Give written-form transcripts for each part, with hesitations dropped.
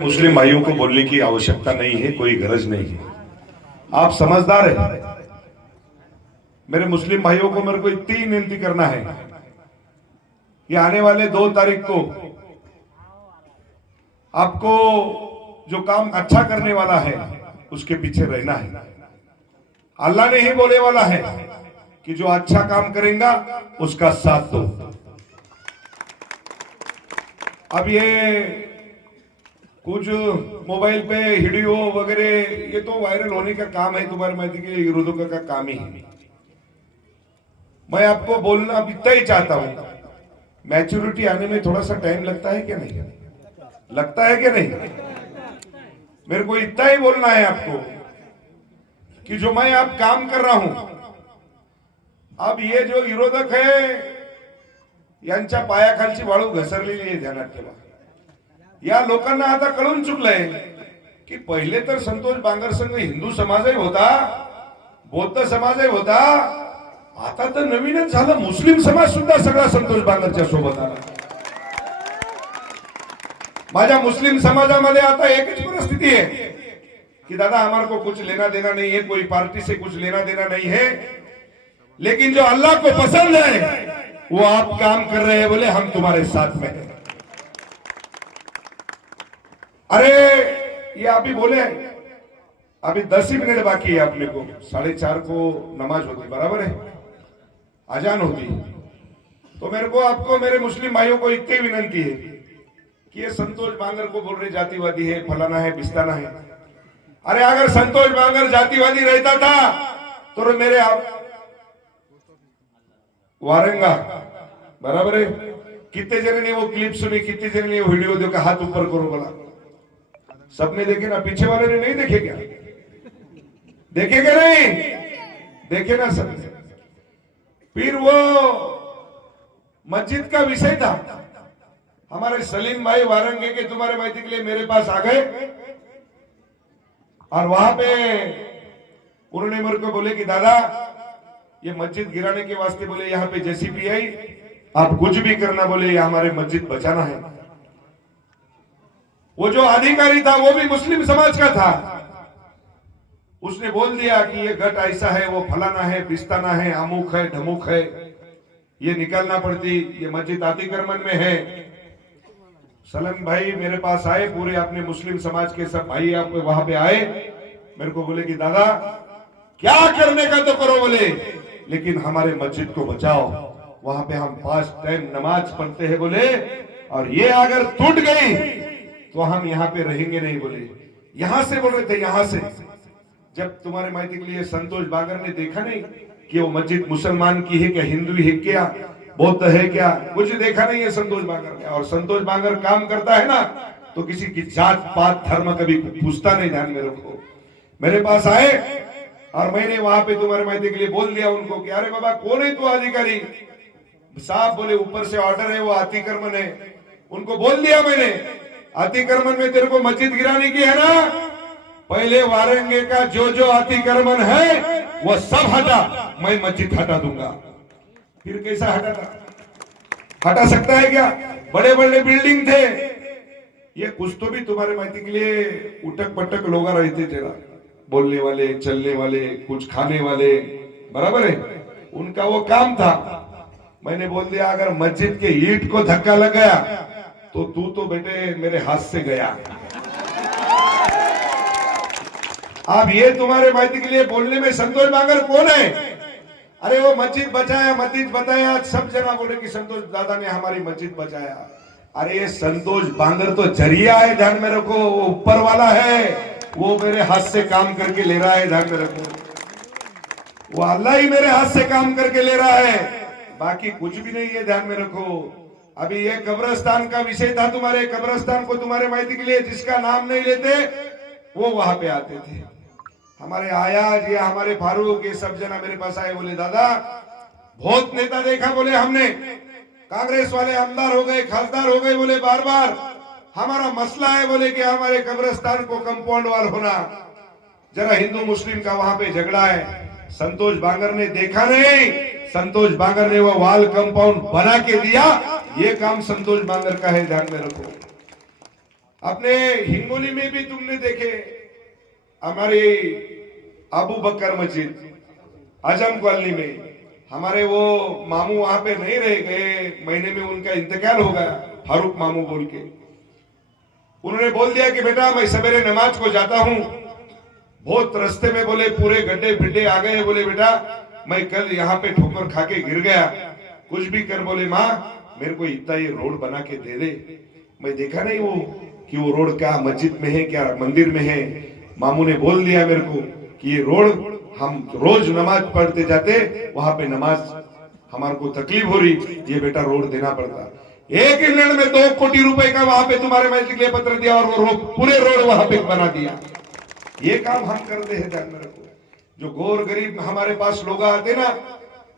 मुस्लिम भाइयों को बोलने की आवश्यकता नहीं है, कोई गरज नहीं है। आप समझदार है। मेरे मुस्लिम भाइयों को मेरे को इतनी ही विनती करना है कि आने वाले 2 तारीख को आपको जो काम अच्छा करने वाला है उसके पीछे रहना है। अल्लाह ने ही बोले वाला है कि जो अच्छा काम करेगा उसका साथ दो। अब ये कुछ मोबाइल पे वीडियो वगैरह ये तो वायरल होने का काम है, तुम्हारे माहिती के विरोधों का काम ही है। मैं आपको बोलना इतना ही चाहता हूं, मैच्योरिटी आने में थोड़ा सा टाइम लगता है क्या नहीं? लगता है क्या नहीं? मेरे को इतना ही बोलना है आपको कि जो मैं आप काम कर रहा हूं, अब ये जो विरोधक है यांच्या पायाखालची वाळू घसरलेली आहे, ध्यानात ठेवा। या लोकांना आता कळून चुकलंय की पहिले तर संतोष बांगर संघ हिंदू समाजही होता, बौद्ध समाजही होता, आता तर नवीनच झालं मुस्लिम समाज सुद्धा सगळा संतोष बांगरच्या सोबत आला। माझ्या मुस्लिम समाजामध्ये आता एकच परिस्थिती है कि दादा हमारे को कुछ लेना देना नहीं है, कोई पार्टी से कुछ लेना देना नहीं है, लेकिन जो अल्लाह को पसंद है वो आप काम कर रहे हैं बोले हम तुम्हारे साथ में हैं। अरे ये अभी बोले अभी 10 ही मिनट बाकी है, अपने को 4:30 को नमाज होती, बराबर है, अजान होती। तो मेरे को आपको मेरे मुस्लिम भाइयों को इतनी विनती है कि ये संतोष बांगर को बोल रहे जातिवादी है, फलाना है, बिस्ताना है। अरे अगर संतोष बांगर जातिवादी रहता था तो मेरे आप वारंगा, बराबर है, कितने जने ने वो क्लिप सुनी, कितने जने ने वो वीडियो देखा, हाथ ऊपर करो बोला। सबने देखे ना? पीछे वाले ने नहीं देखे क्या? देखे क्या? नहीं देखे ना सब। फिर वो मस्जिद का विषय था, हमारे सलीम भाई वारंगे के तुम्हारे माहिती के लिए मेरे पास आ गए और वहां पे उन्होंने मेरे को बोले कि दादा ये मस्जिद गिराने के वास्ते बोले यहाँ पे जेसीबी आई, आप कुछ भी करना बोले, ये हमारे मस्जिद बचाना है। वो जो अधिकारी था वो भी मुस्लिम समाज का था, उसने बोल दिया कि ये गट ऐसा है, वो फलाना है, बिस्ताना है, अमुक है, ढमुक है, ये निकालना पड़ती, ये मस्जिद अतिक्रमण में है। सलीम भाई मेरे पास आए, पूरे अपने मुस्लिम समाज के सब भाई आप वहां पे आए, मेरे को बोले कि दादा क्या करने का तो करो बोले, लेकिन हमारे मस्जिद को बचाओ। वहां पे हम 5 टाइम नमाज पढ़ते हैं बोले, और ये अगर टूट गई तो हम यहाँ पे रहेंगे नहीं बोले। यहां से बोल रहे थे, यहां से। जब तुम्हारे माहिती के लिए संतोष बांगर ने देखा नहीं कि वो मस्जिद मुसलमान की है क्या, हिंदू है क्या, बौद्ध है क्या, कुछ देखा नहीं है संतोष बांगर का। और संतोष बांगर काम करता है ना तो किसी की जात पात धर्म कभी पूछता नहीं, ध्यान में रखो। मेरे पास आए और मैंने वहां पे तुम्हारे माहिती के लिए बोल दिया उनको कि अरे बाबा कौन है तू अधिकारी साहब? बोले ऊपर से ऑर्डर है, वो अतिक्रमण है। उनको बोल दिया मैंने, अतिक्रमण में तेरे को मस्जिद गिराने की है ना, पहले वारंगे का जो जो अतिक्रमण है वो सब हटा, मैं मस्जिद हटा दूंगा। फिर कैसा हटा सकता है क्या? बड़े बड़े बिल्डिंग थे, ये कुछ तो भी तुम्हारे माहिती के लिए उटक पटक लोग रहते, जरा बोलने वाले, चलने वाले, कुछ खाने वाले, बराबर है, उनका वो काम था। मैंने बोल दिया अगर मस्जिद के ईंट को धक्का लग गया तो तू तो बेटे मेरे हाथ से गया। अब ये तुम्हारे माहिती के लिए बोलने में संतोष बांगर कौन है? अरे वो मस्जिद बचाया, मस्जिद बताया, सब जना बोले कि संतोष दादा ने हमारी मस्जिद बचाया। अरे ये संतोष बांगर तो जरिया है, ध्यान में रखो, वो ऊपर वाला है, वो मेरे हाथ से काम करके ले रहा है, ध्यान में रखो। वो अल्लाह ही मेरे हाथ से काम करके ले रहा है, बाकी कुछ भी नहीं है, ध्यान में रखो। अभी ये कब्रिस्तान का विषय था, तुम्हारे कब्रिस्तान को तुम्हारे माहिती के लिए जिसका नाम नहीं लेते वो वहां पे आते थे। हमारे आयाज या हमारे फारूक ये सब जना मेरे पास आए, बोले दादा बहुत नेता देखा बोले हमने, कांग्रेस वाले आमदार हो गए, खासदार हो गए बोले, बार बार हमारा मसला है बोले कि हमारे कब्रिस्तान को कंपाउंड वॉल होना, जरा हिंदू मुस्लिम का वहां पे झगड़ा है। संतोष बांगर ने देखा नहीं, संतोष बांगर ने वो वॉल कंपाउंड बना के दिया, ये काम संतोष बांगर का है, ध्यान में रखो। अपने हिंगोली में भी तुमने देखे, हमारे अबू बकर मस्जिद आजम कॉलोनी में हमारे वो मामू वहां पे नहीं रह गए, महीने में उनका इंतकाल हो गया, फारूक मामू बोल के। उन्होंने बोल दिया कि बेटा मैं सवेरे नमाज को जाता हूं, बहुत रास्ते में बोले पूरे गड्ढे फिड्डे आ गए, बोले बेटा मैं कल यहाँ पे ठोकर खा के गिर गया, कुछ भी कर, बोले माँ मेरे को इतना ये रोड बना के दे दे। मैं देखा नहीं वो कि वो रोड क्या मस्जिद में है क्या मंदिर में है। मामू ने बोल दिया मेरे को कि ये रोड हम रोज नमाज पढ़ते जाते, वहां पे नमाज हमारे को तकलीफ हो रही, ये बेटा रोड देना पड़ता। एक ही मिनट में 2 कोटी रुपए का वहां पे तुम्हारे मस्जिद के लिए पत्र दिया और वो पूरे रोड वहां पे बना दिया। ये काम हम करते हैं, ध्यान में रखो। जो गोर गरीब हमारे पास लोग आते ना,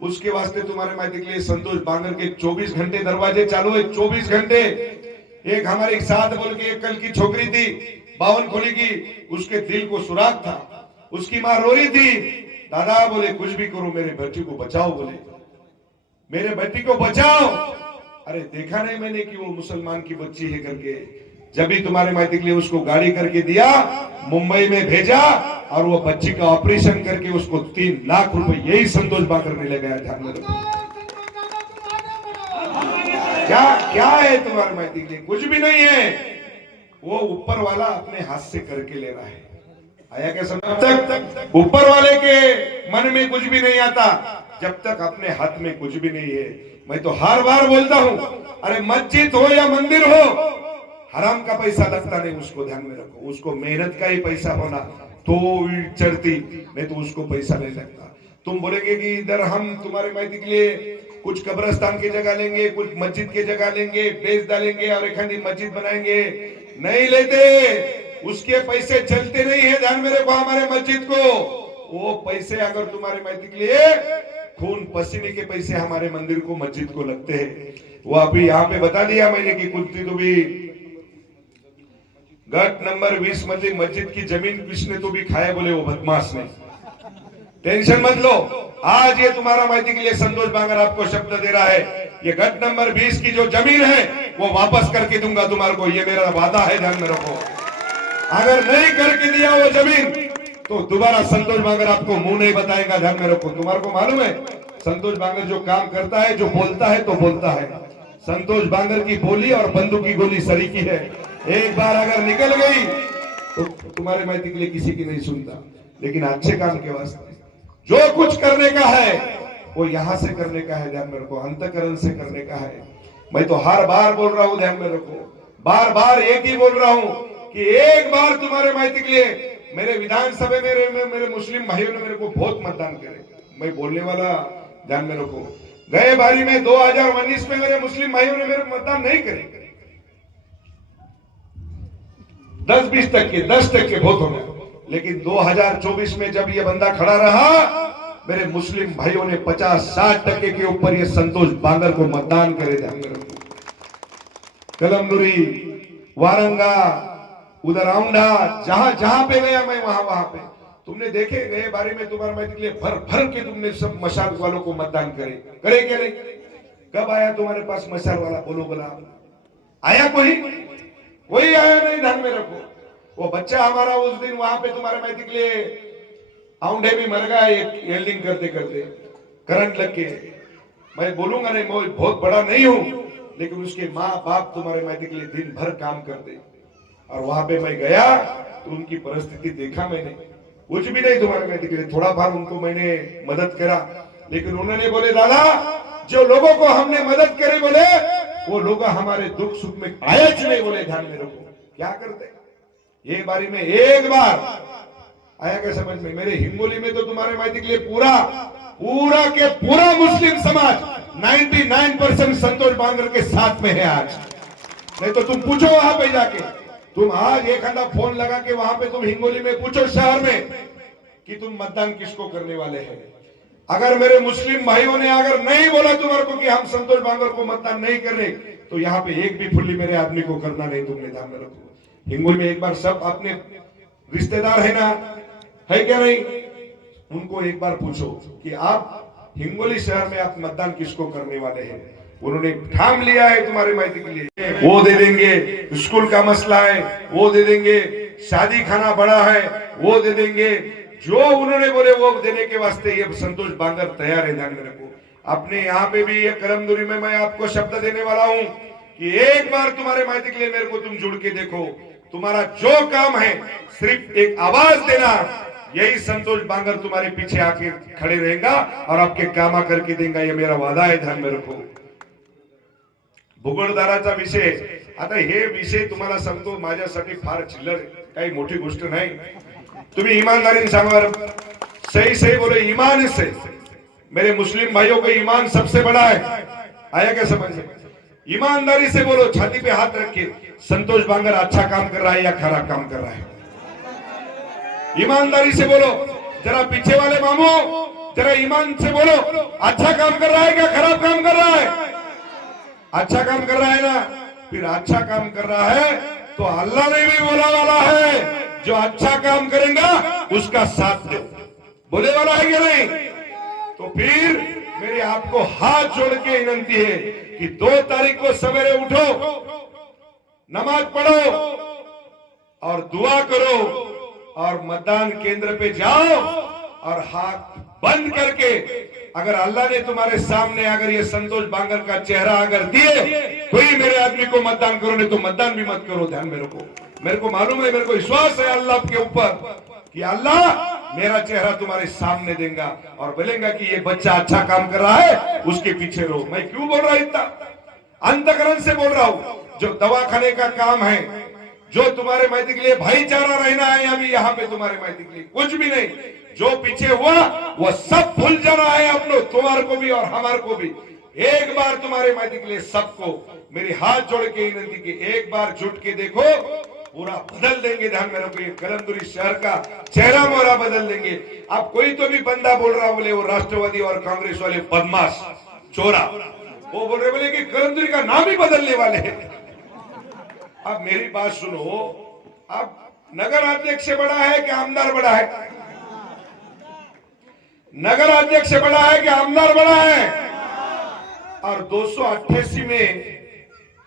उसके वास्ते तुम्हारे मस्जिद के लिए संतोष बांगर के 24 घंटे दरवाजे चालू है, 24 घंटे। एक हमारे साथ बोल के एक कल की छोकरी थी 52 खोली की, उसके दिल को सुराग था, उसकी मां रो रही थी, दादा बोले कुछ भी करो मेरे बेटी को बचाओ, बोले मेरे बेटी को बचाओ। अरे देखा नहीं मैंने कि वो मुसलमान की बच्ची है करके। जब भी तुम्हारे मायके के लिए उसको गाड़ी करके दिया, मुंबई में भेजा और वो बच्ची का ऑपरेशन करके उसको 3 लाख रुपए यही संतोष बांगर ने लगाया। ध्यान में रखो, क्या क्या है तुम्हारे मायके के लिए? कुछ भी नहीं है, वो ऊपर वाला अपने हाथ से करके ले रहा है। आया क्या समझ? तक ऊपर वाले के मन में कुछ भी नहीं आता जब तक अपने हाथ में कुछ भी नहीं है। मैं तो हर बार बोलता हूं, अरे मस्जिद हो या मंदिर हो, हराम का पैसा लगता नहीं, उसको ध्यान में रखो। उसको मेहनत का ही पैसा होना तो चढ़ती, नहीं तो उसको पैसा नहीं लगता। तुम बोलेंगे कि इधर हम तुम्हारे मायके के लिए कुछ कब्रिस्तान की जगह लेंगे, कुछ मस्जिद की जगह लेंगे, बेच डालेंगे और एक मस्जिद बनाएंगे, नहीं लेते। उसके पैसे चलते नहीं है, ध्यान में रखो हमारे मस्जिद को। वो पैसे अगर तुम्हारे मायके के लिए खून पसीने के पैसे हमारे मंदिर को मस्जिद को लगते हैं। वो अभी यहाँ पे बता दिया मैंने कि कुछ तो भी गट नंबर 20 मस्जिद की जमीन किसने तो भी खाया, बोले वो बदमाश ने। टेंशन मत लो, आज ये तुम्हारा मायके के लिए संतोष बांगर आपको शब्द दे रहा है, ये गट नंबर 20 की जो जमीन है वो वापस करके दूंगा तुम्हारे को, ये मेरा वादा है, ध्यान में रखो। अगर नहीं करके दिया वो जमीन तो दोबारा संतोष बांगर आपको मुंह नहीं बताएगा, ध्यान में रखो। तुम्हारे को मालूम है संतोष बांगर जो काम करता है, जो बोलता है तो बोलता है। संतोष बांगर की बोली और बंदूक की गोली सरीकी है, एक बार अगर निकल गई तो तुम्हारे मायके के लिए किसी की नहीं सुनता। लेकिन अच्छे काम के वास्ते जो कुछ करने का है वो यहां से करने का है, ध्यान में रखो, अंतःकरण से करने का है। मैं तो हर बार बोल रहा हूं, ध्यान में रखो, बार बार एक ही बोल रहा हूं कि एक बार तुम्हारे मायके के लिए मेरे विधानसभा में मेरे मुस्लिम भाइयों ने मेरे को बहुत मतदान करे। मैं बोलने वाला, ध्यान में रखो, गए बारी में 2019 में मेरे मुस्लिम भाइयों ने मेरे मतदान नहीं करे, 10-20 तक के 10 तक के बहुत हो गए। लेकिन 2024 में जब ये बंदा खड़ा रहा, मेरे मुस्लिम भाइयों ने 50-60% के ऊपर ये संतोष बांगर को मतदान करे। ध्यान में रखो, कलमनुरी, वारंगा, उधर औंढा, जहां जहां पे गया मैं वहां पे तुमने देखे, गए बारे में तुम्हारे मायके के लिए भर भर के तुमने सब मशाल वालों को मतदान करे क्या नहीं? कब आया तुम्हारे पास मशाल वाला? बोलो बोला, आया कोई आया नहीं, ध्यान में रखो। वो बच्चा हमारा उस दिन वहां पे तुम्हारे मायके के लिए औंढे में मर गया, एक वेल्डिंग करते करते करंट लग के। मैं बोलूंगा नहीं, मैं बहुत बड़ा नहीं हूं, लेकिन उसके माँ बाप तुम्हारे मायके के लिए दिन भर काम करते। और वहां पे मैं गया तो उनकी परिस्थिति देखा मैंने, कुछ भी नहीं तुम्हारे मायके के लिए, थोड़ा बार उनको मैंने मदद करा। लेकिन उन्होंने बोले दादा जो लोगों को हमने मदद करे, बोले वो लोग हमारे दुख सुख में आया नहीं, बोले ध्यान में रखो। क्या करते ये बारी में एक बार आया क्या समझ में? मेरे हिंगोली में तो तुम्हारे मायके के लिए पूरा के पूरा मुस्लिम समाज 99% संतोष बांगर के साथ में है आज। नहीं तो तुम पूछो वहां पे जाके, तुम आज एक घंटा फोन लगा के वहां पे तुम हिंगोली में पूछो शहर में कि तुम मतदान किसको करने वाले हैं। अगर मेरे मुस्लिम भाइयों ने अगर नहीं बोला तुम्हारे को कि हम संतोष बांगर को मतदान नहीं कर रहे, तो यहाँ पे एक भी फुल्ली मेरे आदमी को करना नहीं, तुमने ध्यान में रखो। हिंगोली में एक बार सब अपने रिश्तेदार है ना, है क्या नहीं, उनको एक बार पूछो कि आप हिंगोली शहर में आप मतदान किसको करने वाले हैं। उन्होंने ठाम लिया है तुम्हारे मायके के लिए, वो दे देंगे, स्कूल का मसला है वो दे देंगे, शादी खाना बड़ा है वो दे देंगे, जो उन्होंने बोले वो देने के वास्ते ये संतोष बांगर तैयार है। ध्यान में रखो, अपने यहाँ पे भी ये कलमदुरी में मैं आपको शब्द देने वाला हूँ कि एक बार तुम्हारे मायके के लिए मेरे को तुम जुड़ के देखो, तुम्हारा जो काम है सिर्फ एक आवाज देना, यही संतोष बांगर तुम्हारे पीछे आके खड़े रहेगा और आपके कामा करके देगा, ये मेरा वादा है। ध्यान में रखो, भुगोळदाराचा विषय, आता हे विषय तुम्हाला सांगतो माझ्यासाठी फार चिल्लर काही मोठी गोष्ट नाही, तुम्ही ईमानदारीने सांगा, सही सही बोलो, ईमान से मेरे मुस्लिम भाइयों को ईमान सबसे बड़ा है, आया क्या समझ में? ईमानदारी से बोलो, छाती पे हाथ रख के, संतोष बांगर अच्छा काम कर रहा है या खराब काम कर रहा है? ईमानदारी से बोलो, जरा पीछे वाले मामू जरा ईमान से बोलो, अच्छा काम कर रहा है क्या खराब काम कर रहा है? अच्छा काम कर रहा है ना, फिर अच्छा काम कर रहा है तो अल्लाह ने भी बोला वाला है, जो अच्छा काम करेगा उसका साथ दो, बोले वाला है क्या नहीं? तो फिर मेरी आपको हाथ जोड़ के विनंती है कि 2 तारीख को सवेरे उठो, नमाज पढ़ो और दुआ करो और मतदान केंद्र पे जाओ और हाथ बंद करके, अगर अल्लाह ने तुम्हारे सामने अगर ये संतोष बांगर का चेहरा अगर दिए, कोई मेरे आदमी को मतदान करो, नहीं तो मतदान भी मत करो। ध्यान मेरे को मालूम है, मेरे को विश्वास है अल्लाह के ऊपर कि अल्लाह मेरा चेहरा तुम्हारे सामने देगा और बोलेगा कि ये बच्चा अच्छा काम कर रहा है, उसके पीछे रहो। मैं क्यों बोल रहा हूं इतना अंतकरण से बोल रहा हूं, जो दवाखाने का काम है, जो तुम्हारे मायके के लिए भाईचारा रहना है, अभी यहाँ पे तुम्हारे मायके के लिए कुछ भी नहीं, जो पीछे हुआ वो सब भूल जाना है अपनों, तुम्हारे को भी और हमारे को भी। एक बार तुम्हारे मायके के लिए सबको मेरी हाथ जोड़ के विनती की, एक बार जुट के देखो, पूरा बदल देंगे। ध्यान में रखो, ये कलमदुरी शहर का चेहरा मोहरा बदल देंगे। अब कोई तो भी बंदा बोल रहा बोले वो राष्ट्रवादी और कांग्रेस वाले बदमाश चोरा, वो बोल रहे बोले कि कलमदुरी का नाम ही बदलने वाले हैं। अब मेरी बात सुनो, अब नगर अध्यक्ष से बड़ा है कि आमदार बड़ा है? नगर अध्यक्ष बड़ा है कि आमदार बड़ा है? और 288 में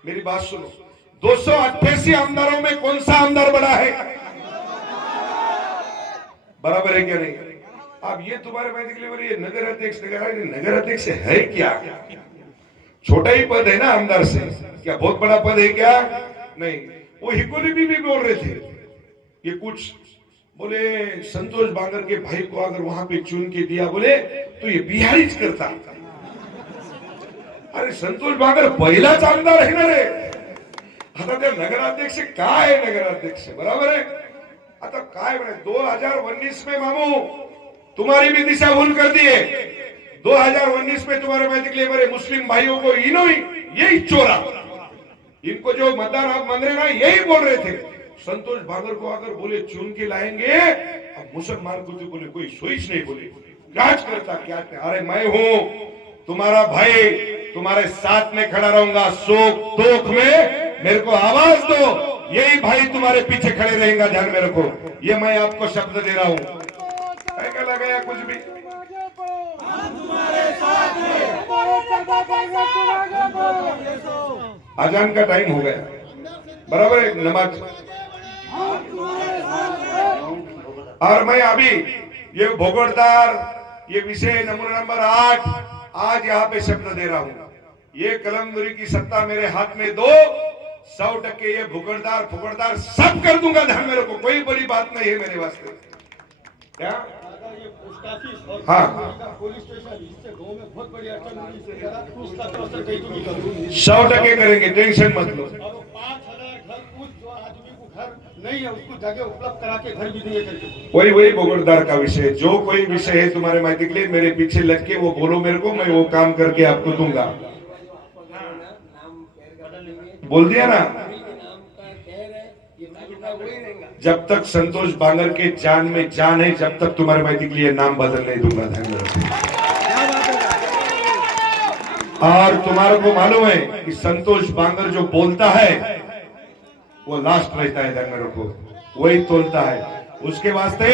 मेरी बात सुनो, 288 आमदारों में कौन सा आमदार बड़ा है? बराबर है क्या नहीं? अब ये तुम्हारे मायके के लिए बोलिए नगर अध्यक्ष है क्या? छोटा ही पद है ना आमदार से, क्या बहुत बड़ा पद है क्या? नहीं। वो हिकोली भी बोल रहे थे, ये कुछ बोले संतोष बांगर के भाई को अगर वहां पे चुन के दिया बोले तो ये बिहारीच करता। अरे संतोष बांगर पहिलाच आमदार आहे ना रे, आता त्या नगराध्यक्ष काय नगराध्यक्ष, बराबर है? आता काय म्हणे 2019 में मामू तुम्हारी भी दिशा भूल कर दिए, 2019 में तुम्हारे मायके के लिए मेरे मुस्लिम भाइयों को इन्होंने यही चोरा, इनको जो मतदान आप मंदिर ना यही बोल रहे थे, संतोष बांगर को अगर बोले चुन के लाएंगे, अब मुसलमान को तो बोले कोई सोच नहीं, बोले राज करता क्या? अरे मैं हूं तुम्हारा भाई, तुम्हारे साथ में खड़ा रहूंगा, सुख दुख में मेरे को आवाज दो, यही भाई तुम्हारे पीछे खड़े रहेगा। ध्यान में रखो, ये मैं आपको शब्द दे रहा हूं। क्या लगाया कुछ भी, अजान का टाइम हो गया, बराबर है नमाज। और मैं अभी ये भोगड़दार, ये विषय नमूना नंबर 8 आज यहाँ पे शब्द दे रहा हूँ, ये कलमदुरी की सत्ता मेरे हाथ में दो, 100% ये भुगड़दार फुगड़दार सब कर दूंगा। ध्यान में रखो, कोई बड़ी बात नहीं है मेरे वास्ते। क्या? हाँ, 100% करेंगे, टेंशन मत लो। नहीं है उसको जगह उपलब्ध करा के घर भी दिए करके, वही भोगड़दार का विषय, जो कोई विषय है तुम्हारे मायके के लिए मेरे पीछे लग के वो बोलो मेरे को, मैं वो काम करके आपको दूंगा। बोल दिया ना, जब तक संतोष बांगर के जान में जान है, जब तक तुम्हारे मायके के लिए नाम बदल नहीं दूंगा। ध्यान में रखो, और तुम्हारे को मालूम है कि संतोष बांगर जो बोलता है वो लास्ट रहता है। ध्यान में रखो, वही तोलता है। उसके वास्ते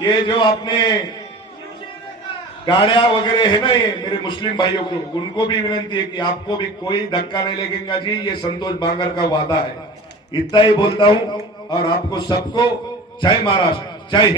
ये जो आपने गाड़ियां वगैरह है ना, ये मेरे मुस्लिम भाइयों को, उनको भी विनंती है कि आपको भी कोई धक्का नहीं लगेगा जी, ये संतोष बांगर का वादा है। इतना ही बोलता हूं और आपको सबको जय महाराष्ट्र, जय हिंद।